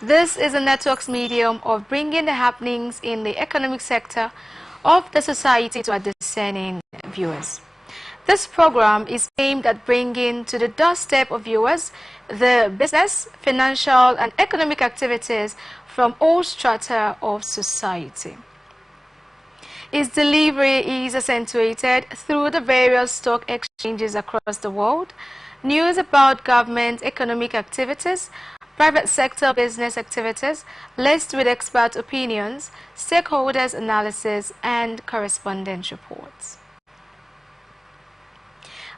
This is a network's medium of bringing the happenings in the economic sector of the society to our discerning viewers. This program is aimed at bringing to the doorstep of viewers the business, financial and economic activities from all strata of society. Its delivery is accentuated through the various stock exchanges across the world, news about government economic activities, private sector business activities, list with expert opinions, stakeholders analysis, and correspondence reports.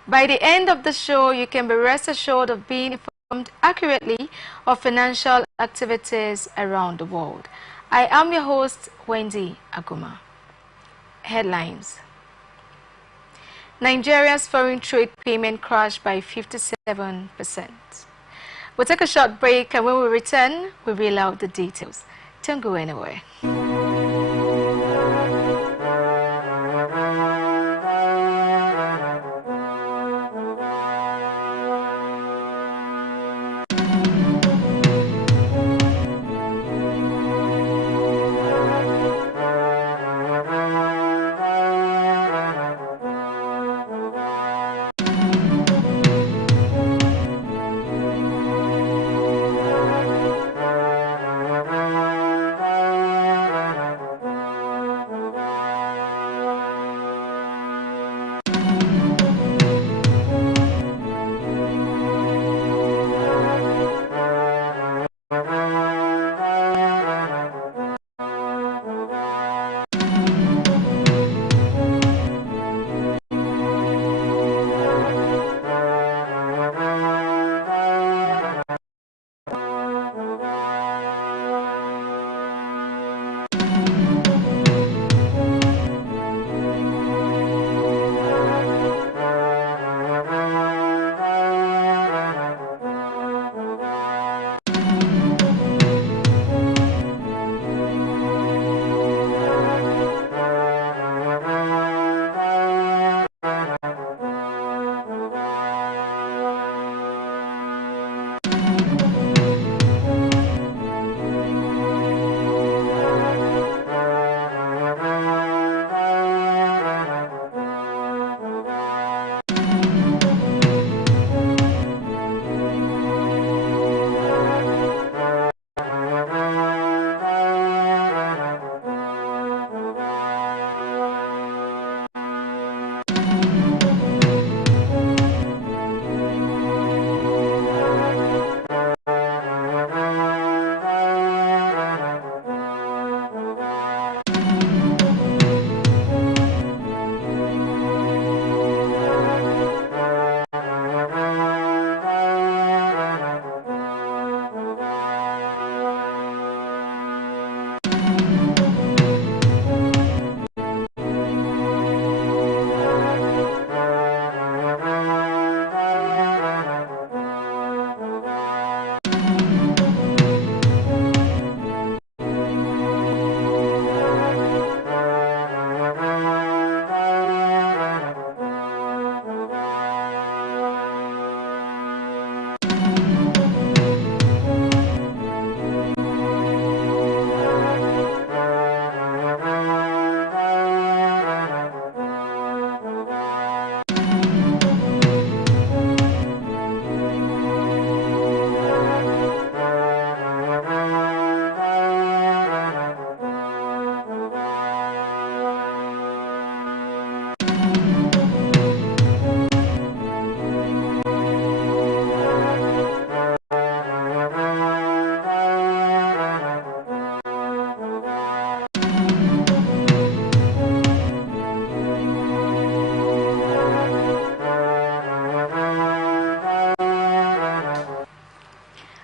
By the end of the show, you can be rest assured of being informed accurately of financial activities around the world. I am your host, Wendy Aguma. Headlines. Nigeria's foreign trade payment crashed by 57%. We'll take a short break, and when we return, we'll reel out the details. Don't go anywhere.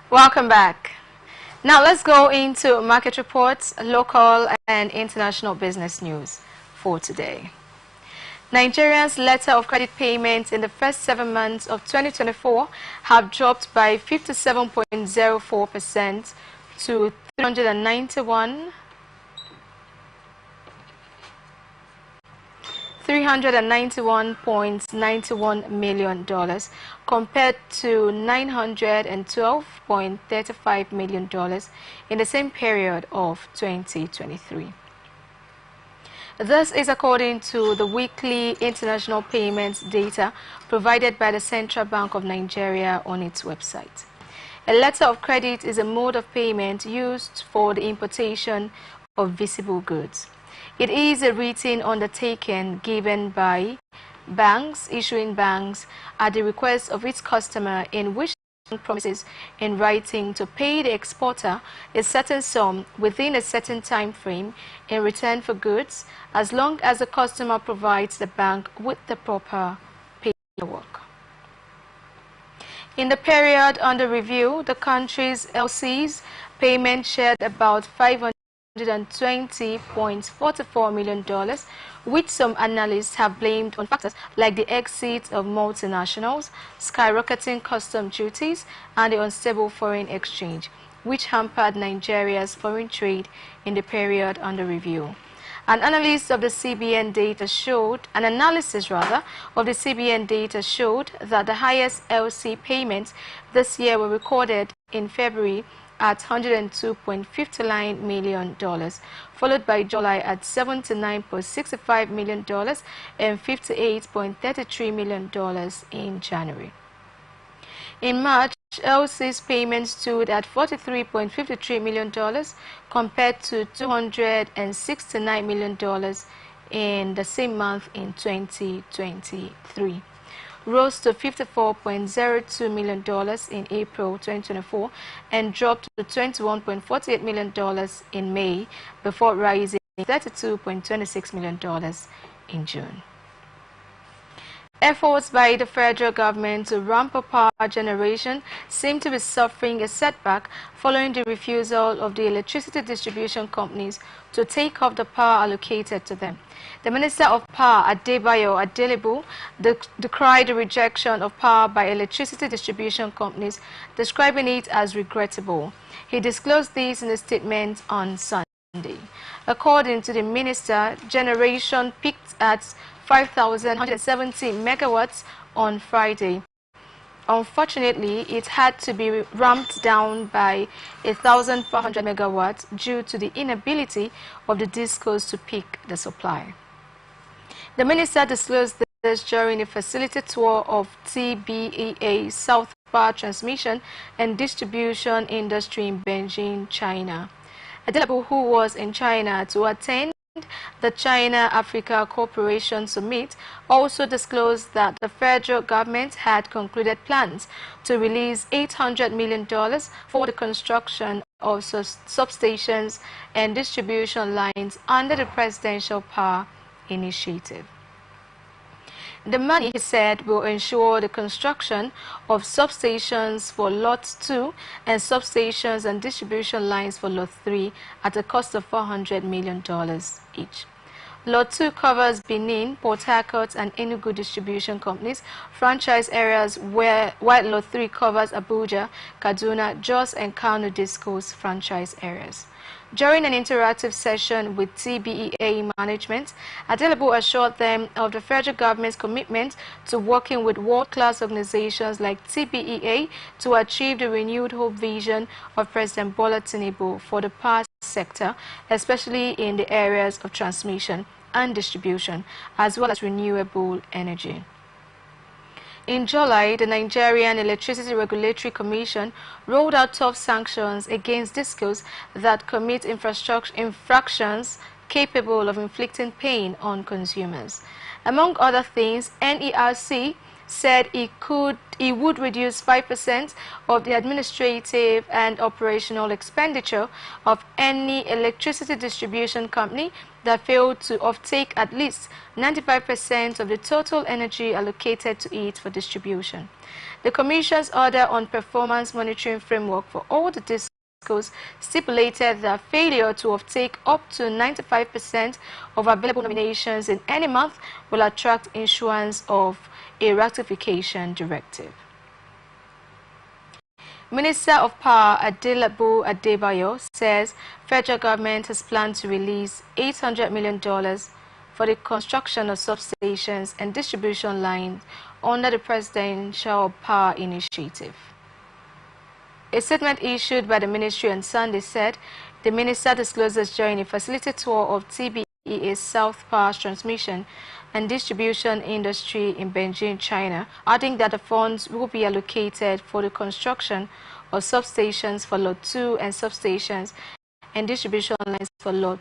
Welcome back. Now let's go into market reports, local and international business news for today. Nigerians' letter of credit payments in the first 7 months of 2024 have dropped by 57.04% to 391 $391.91 million compared to $912.35 million in the same period of 2023. This is according to the weekly international payments data provided by the Central Bank of Nigeria on its website. A letter of credit is a mode of payment used for the importation of visible goods. It is a written undertaking given by banks, issuing banks, at the request of its customer, in which promises in writing to pay the exporter a certain sum within a certain time frame in return for goods, as long as the customer provides the bank with the proper paperwork. In the period under review, the country's LC's payment shared about $520.44 million, which some analysts have blamed on factors like the exit of multinationals, skyrocketing custom duties, and the unstable foreign exchange, which hampered Nigeria's foreign trade in the period under review. An analysis of the CBN data showed that the highest LC payments this year were recorded in February at $102.59 million, followed by July at $79.65 million and $58.33 million in January. In March, LC's payments stood at $43.53 million compared to $269 million in the same month in 2023. Rose to $54.02 million in April 2024 and dropped to $21.48 million in May before rising to $32.26 million in June. Efforts by the federal government to ramp up power generation seem to be suffering a setback following the refusal of the electricity distribution companies to take up the power allocated to them. The Minister of Power, Adebayo Adelebu, decried the rejection of power by electricity distribution companies, describing it as regrettable. He disclosed this in a statement on Sunday. According to the minister, generation peaked at 5,170 megawatts on Friday. Unfortunately, it had to be ramped down by 1,400 megawatts due to the inability of the discos to pick the supply. The minister disclosed this during a facility tour of TBEA South Power Transmission and Distribution Industry in Beijing, China. Adelebu, who was in China to attend the China-Africa Cooperation Summit, also disclosed that the federal government had concluded plans to release $800 million for the construction of substations and distribution lines under the Presidential Power Initiative. The money, he said, will ensure the construction of substations for Lot 2 and substations and distribution lines for Lot 3 at a cost of $400 million each. Lot 2 covers Benin, Port Harcourt, and Enugu distribution companies, franchise areas, while Lot 3 covers Abuja, Kaduna, Jos, and Kano Discos franchise areas. During an interactive session with TBEA management, Adelebu assured them of the federal government's commitment to working with world-class organizations like TBEA to achieve the renewed hope vision of President Bola Tinubu for the power sector, especially in the areas of transmission and distribution, as well as renewable energy. In July, the Nigerian Electricity Regulatory Commission rolled out tough sanctions against discos that commit infractions capable of inflicting pain on consumers. Among other things, NERC said it would reduce 5% of the administrative and operational expenditure of any electricity distribution company that failed to offtake at least 95% of the total energy allocated to it for distribution. The Commission's order on performance monitoring framework for all the discos stipulated that failure to offtake up to 95% of available nominations in any month will attract issuance of a ratification directive. Minister of Power Adelebu Adebayo says federal government has planned to release $800 million for the construction of substations and distribution lines under the Presidential Power Initiative. A statement issued by the ministry on Sunday said the minister disclosed this during a facility tour of TBEA's South Power Transmission and Distribution Industry in Beijing, China, adding that the funds will be allocated for the construction of substations for Lot 2 and substations and distribution lines for Lot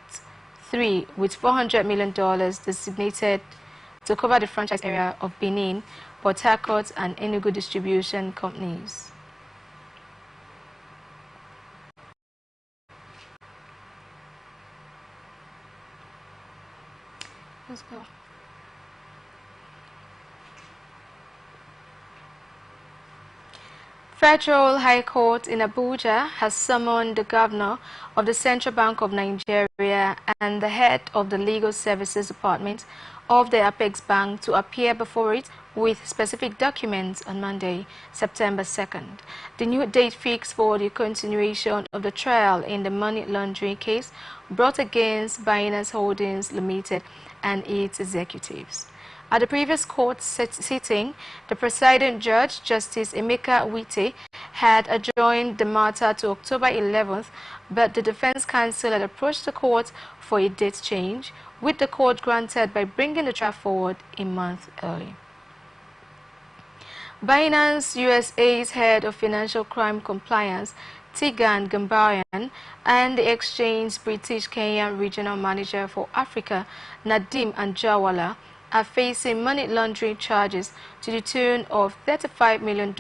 3, with $400 million designated to cover the franchise area of Benin, Port Harcourt and Enugu distribution companies. Let's go. Federal High Court in Abuja has summoned the governor of the Central Bank of Nigeria and the head of the Legal Services Department of the Apex Bank to appear before it with specific documents on Monday, September 2nd. The new date fixed for the continuation of the trial in the money laundering case brought against Binance Holdings Limited and its executives. At the previous court sitting, the presiding judge, Justice Emeka Wite, had adjourned the matter to October 11th, but the defense counsel had approached the court for a date change, which the court granted by bringing the trial forward a month early. Binance USA's head of financial crime compliance, Tigan Gambarian, and the exchange's British Kenyan regional manager for Africa, Nadim Anjawala, are facing money laundering charges to the tune of $35 million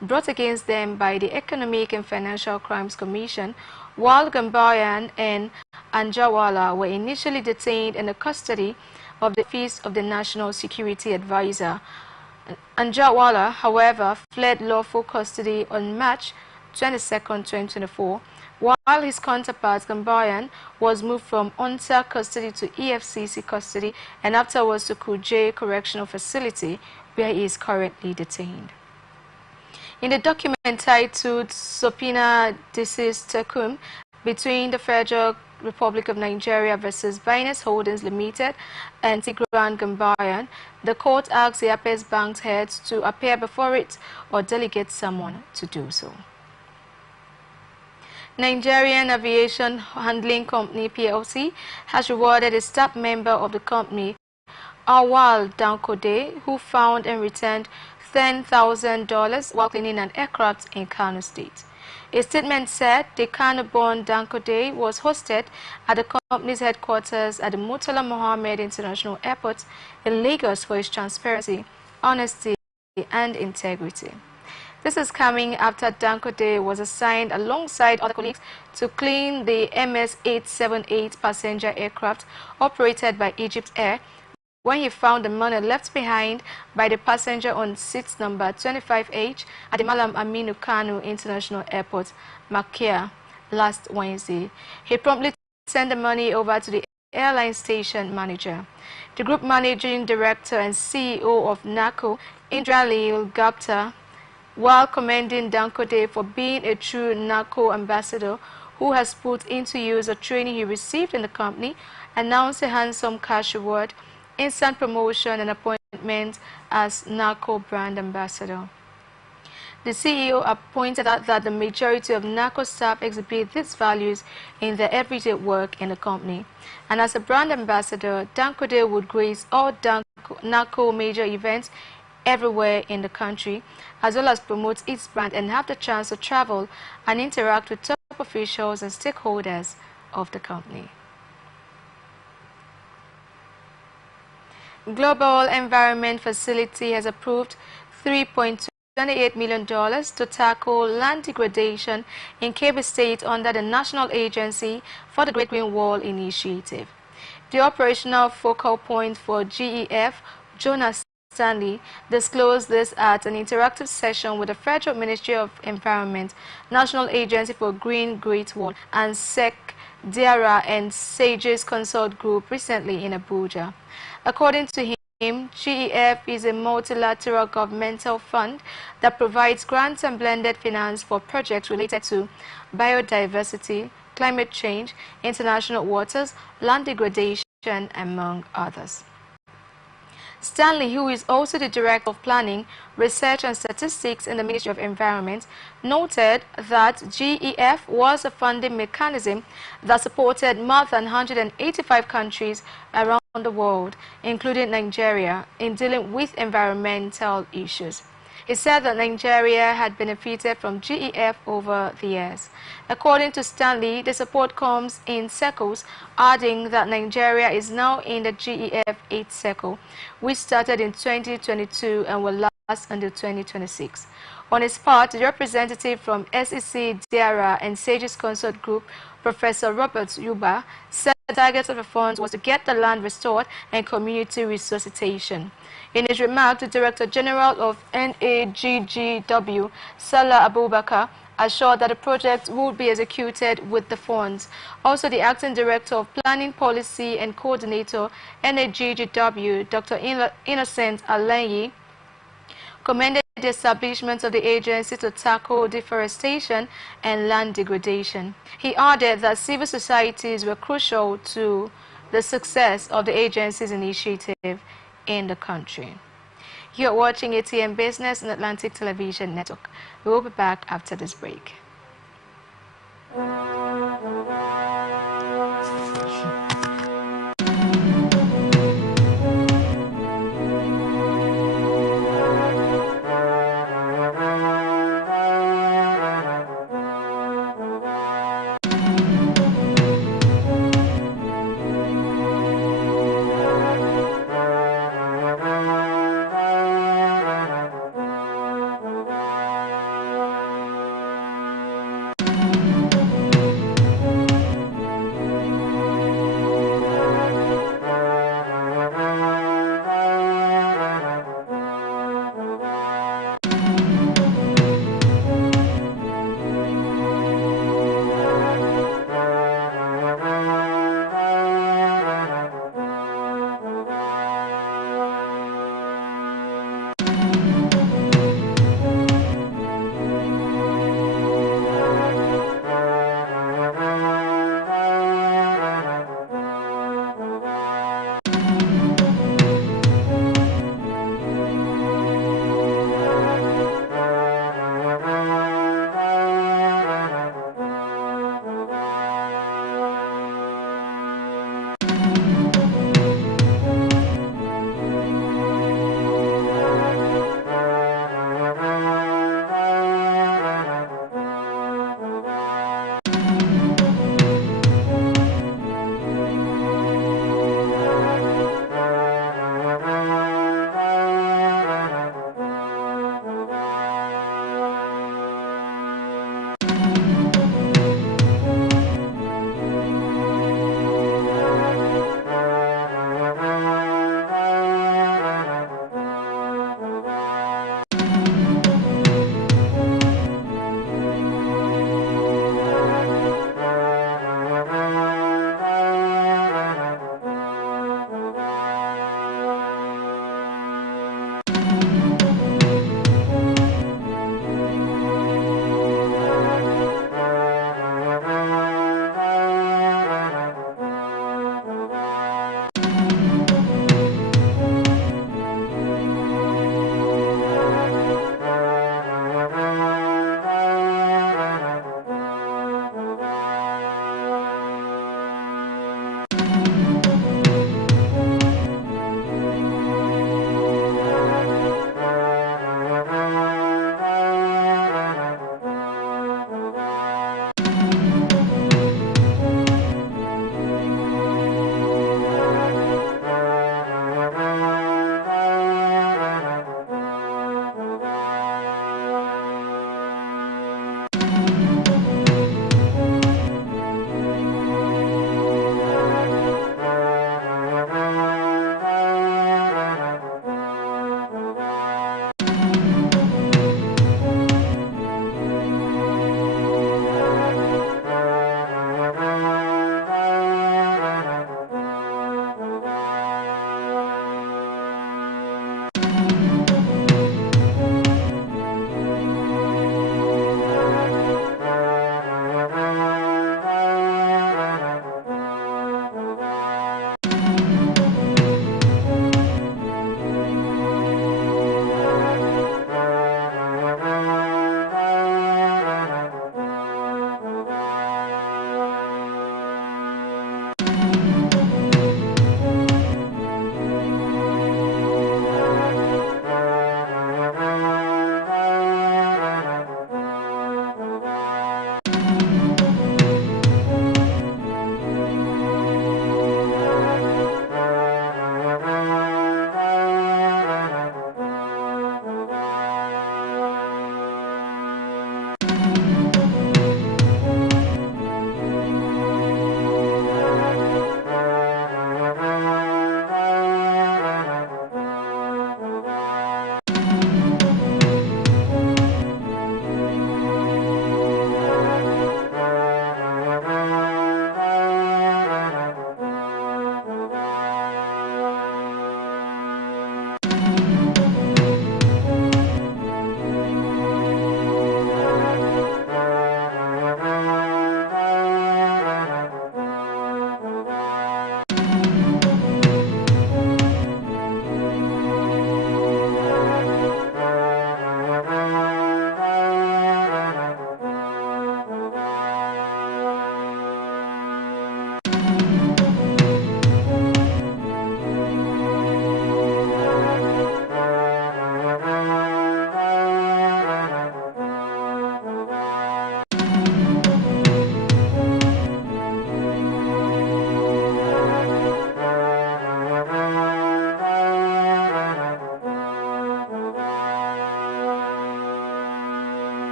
brought against them by the Economic and Financial Crimes Commission, while Gambarian and Anjawala were initially detained in the custody of the Office of the National Security Advisor. Anjawala, however, fled lawful custody on March 22, 2024, while his counterpart, Gambarian, was moved from UNTA custody to EFCC custody and afterwards to Kuje Correctional Facility, where he is currently detained. In the document titled Subpoena Dices Tecum between the Federal Republic of Nigeria versus Binance Holdings Limited and Tigran Gambarian, the court asked the Apex Bank's heads to appear before it or delegate someone to do so. Nigerian Aviation Handling Company PLC has rewarded a staff member of the company, Awal Dankode, who found and returned $10,000 while cleaning an aircraft in Kano State. A statement said the Kano-born Dankode was hosted at the company's headquarters at the Murtala Mohammed International Airport in Lagos for his transparency, honesty, and integrity. This is coming after Dankode was assigned alongside other colleagues to clean the MS-878 passenger aircraft operated by Egypt Air when he found the money left behind by the passenger on seat number 25H at the Malam Aminu Kano International Airport, Makia, last Wednesday. He promptly sent the money over to the airline station manager. The group managing director and CEO of NACO, Indralil Gupta, while commending Dankode for being a true NACO ambassador who has put into use the training he received in the company, announced a handsome cash reward, instant promotion and appointment as NACO brand ambassador. The CEO pointed out that the majority of NACO staff exhibit these values in their everyday work in the company. And as a brand ambassador, Dankode would grace all NACO major events everywhere in the country, as well as promote its brand and have the chance to travel and interact with top officials and stakeholders of the company. Global Environment Facility has approved $3.28 million to tackle land degradation in Kebbi State under the National Agency for the Great Green Wall Initiative. The operational focal point for GEF, Jonas Stanley, disclosed this at an interactive session with the Federal Ministry of Environment, National Agency for Green Great Wall, and SEC, DIARA and SAGES Consult Group recently in Abuja. According to him, GEF is a multilateral governmental fund that provides grants and blended finance for projects related to biodiversity, climate change, international waters, land degradation, among others. Stanley, who is also the Director of Planning, Research and Statistics in the Ministry of Environment, noted that GEF was a funding mechanism that supported more than 185 countries around the world, including Nigeria, in dealing with environmental issues. He said that Nigeria had benefited from GEF over the years. According to Stanley, the support comes in cycles, adding that Nigeria is now in the GEF 8 cycle, which started in 2022 and will last until 2026. On his part, the representative from SEC, DARA, and SAGES Consort Group, Professor Robert Yuba, said the target of the funds was to get the land restored and community resuscitation. In his remarks, the Director General of NAGGW, Salah Abubakar, assured that the project would be executed with the funds. Also, the Acting Director of Planning Policy and Coordinator, NAGGW, Dr. Innocent Alenyi, commended the establishment of the agency to tackle deforestation and land degradation. He added that civil societies were crucial to the success of the agency's initiative in the country. You're watching ATM Business and Atlantic Television Network. We will be back after this break.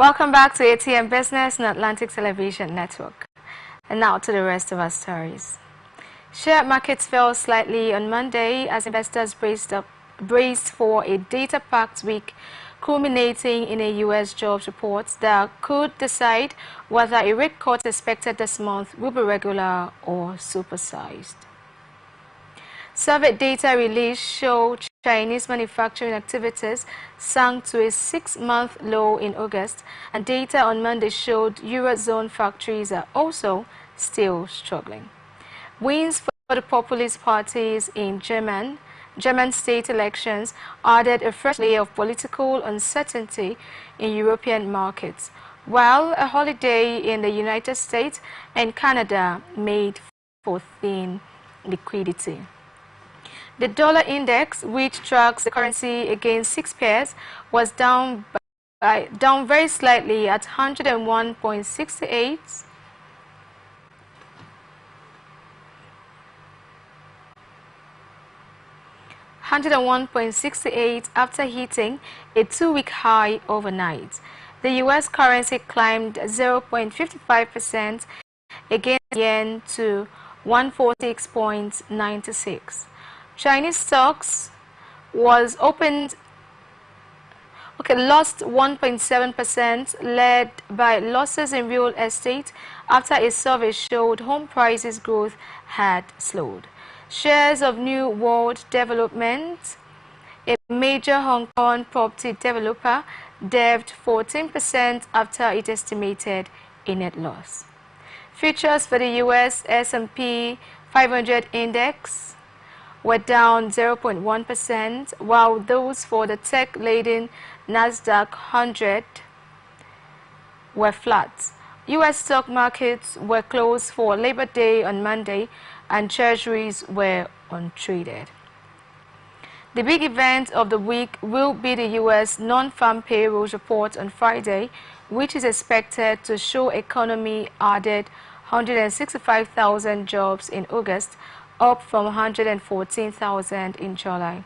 Welcome back to ATM Business and Atlantic Television Network. And now to the rest of our stories. Share markets fell slightly on Monday as investors braced for a data-packed week, culminating in a U.S. jobs report that could decide whether a rate cut expected this month will be regular or supersized. Survey data released showed Chinese manufacturing activities sank to a 6-month low in August, and data on Monday showed Eurozone factories are also still struggling. Wins for the populist parties in German state elections added a fresh layer of political uncertainty in European markets, while a holiday in the United States and Canada made for thin liquidity. The dollar index, which tracks the currency against 6 pairs, was down very slightly at 101.68. 101.68 after hitting a 2-week high overnight. The U.S. currency climbed 0.55% against yen to 146.96. Chinese stocks lost 1.7%, led by losses in real estate after a survey showed home prices growth had slowed. Shares of New World Development, a major Hong Kong property developer, dived 14% after it estimated a net loss. Futures for the U.S. S&P 500 index were down 0.1%, while those for the tech-laden Nasdaq 100 were flat. U.S. stock markets were closed for Labor Day on Monday, and treasuries were untraded. The big event of the week will be the U.S. non-farm payrolls report on Friday, which is expected to show economy added 165,000 jobs in August, up from 114,000 in July.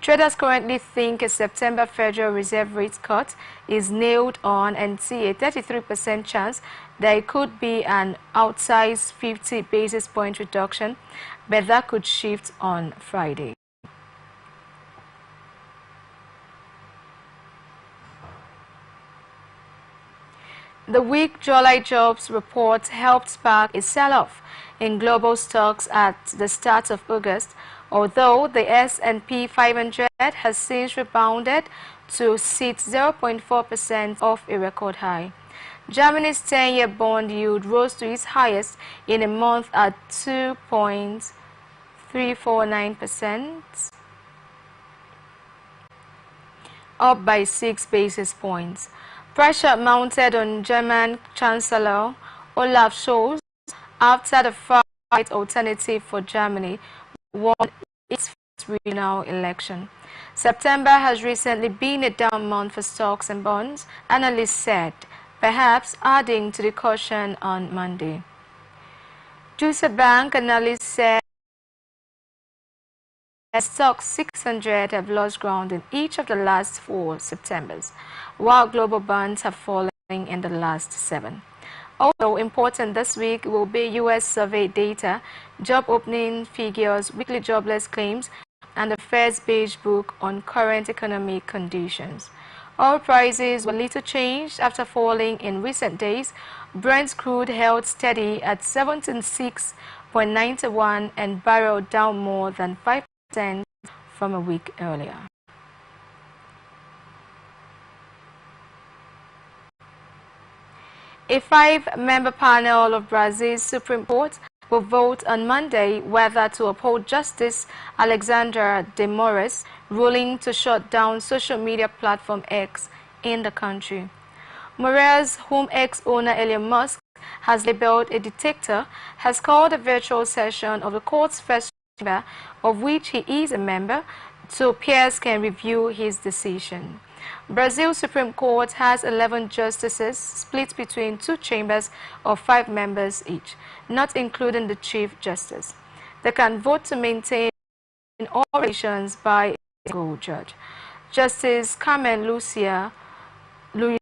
Traders currently think a September Federal Reserve rate cut is nailed on and see a 33% chance that it could be an outsized 50 basis point reduction, but that could shift on Friday. The weak July jobs report helped spark a sell-off in global stocks at the start of August, although the S&P 500 has since rebounded to sit 0.4% off a record high. Germany's 10-year bond yield rose to its highest in a month at 2.349%, up by 6 basis points. Pressure mounted on German Chancellor Olaf Scholz after the far-right Alternative for Germany won its first regional election. September has recently been a down month for stocks and bonds, analysts said, perhaps adding to the caution on Monday. Deutsche Bank analysts said stocks 600 have lost ground in each of the last 4 Septembers, while global bonds have fallen in the last 7. Also important this week will be U.S. survey data, job opening figures, weekly jobless claims, and the Fed's beige book on current economic conditions. Oil prices were little changed after falling in recent days. Brent crude held steady at 76.91 and barrel down more than 5% from a week earlier. A 5-member panel of Brazil's Supreme Court will vote on Monday whether to uphold Justice Alexandre de Moraes' ruling to shut down social media platform X in the country. Moraes, whom X owner Elon Musk has labeled a dictator, has called a virtual session of the court's first chamber, of which he is a member, so peers can review his decision. Brazil's Supreme Court has 11 justices split between 2 chambers of 5 members each, not including the Chief Justice. They can vote to maintain all relations by a single judge. Justice Carmen Lucia Luis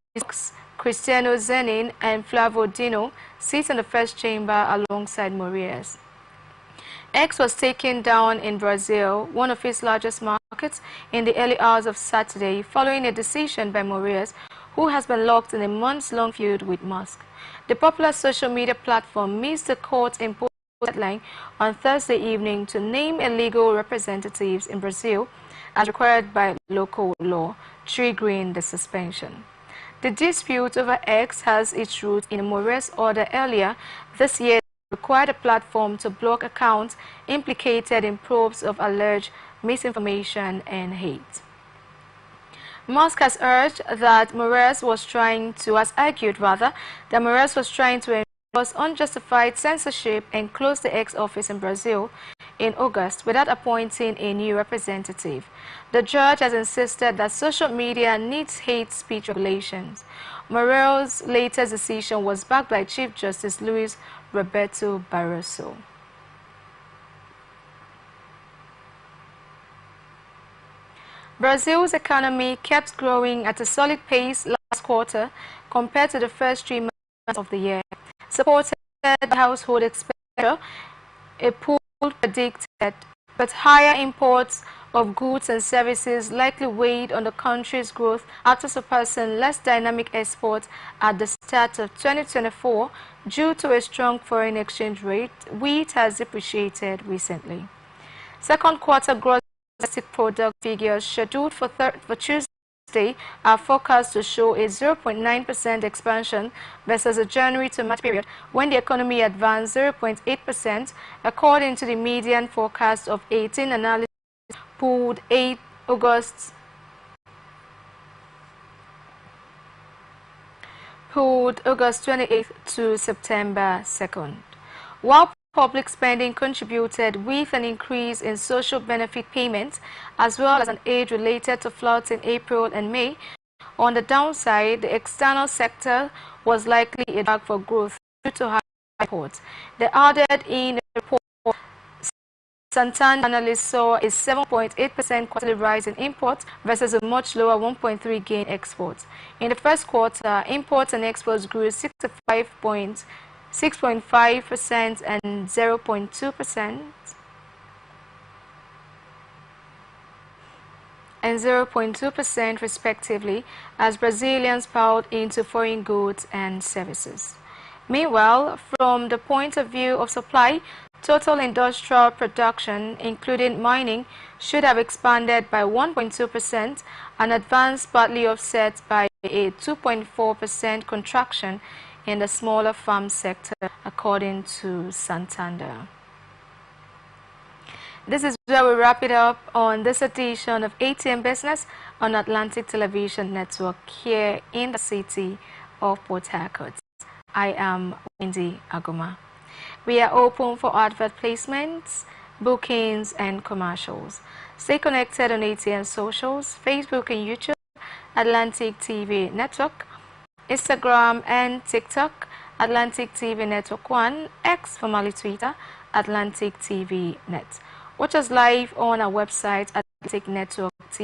Cristiano Zenin and Flavo Dino sit in the first chamber alongside Moraes. X was taken down in Brazil, one of its largest markets, in the early hours of Saturday following a decision by Moraes, who has been locked in a months-long feud with Musk. The popular social media platform missed the court-imposed deadline on Thursday evening to name a legal representatives in Brazil as required by local law, triggering the suspension. The dispute over X has its roots in a Moraes order earlier this year that required a platform to block accounts implicated in probes of alleged misinformation and hate. Musk has argued that Moraes was trying to enforce unjustified censorship and close the X office in Brazil in August without appointing a new representative. The judge has insisted that social media needs hate speech regulations. Moraes' latest decision was backed by Chief Justice Luis Roberto Barroso. Brazil's economy kept growing at a solid pace last quarter compared to the first 3 months of the year, supported by household expenditure, a poll predicted, but higher imports of goods and services likely weighed on the country's growth after surpassing less dynamic exports at the start of 2024 due to a strong foreign exchange rate. Wheat has depreciated recently. Second quarter gross domestic product figures scheduled for Tuesday are forecast to show a 0.9% expansion versus the January to March period, when the economy advanced 0.8%, according to the median forecast of 18 analysts pooled August 28th to September 2nd. While public spending contributed with an increase in social benefit payments as well as an aid related to floods in April and May, on the downside, the external sector was likely a drag for growth due to high imports. They added in a report Santander analysts saw a 7.8% quarterly rise in imports versus a much lower 1.3% gain in exports. In the first quarter, imports and exports grew 6.5% and 0.2% respectively, as Brazilians plowed into foreign goods and services. Meanwhile, from the point of view of supply, total industrial production, including mining, should have expanded by 1.2%, an advance partly offset by a 2.4% contraction in the smaller farm sector, according to Santander. This is where we wrap it up on this edition of ATM Business on Atlantic Television Network here in the city of Port Harcourt. I am Wendy Aguma. We are open for advert placements, bookings, and commercials. Stay connected on ATM socials, Facebook and YouTube, Atlantic TV Network, Instagram and TikTok, Atlantic TV Network 1, X formerly Twitter, Atlantic TV Net. Watch us live on our website, Atlantic Network TV.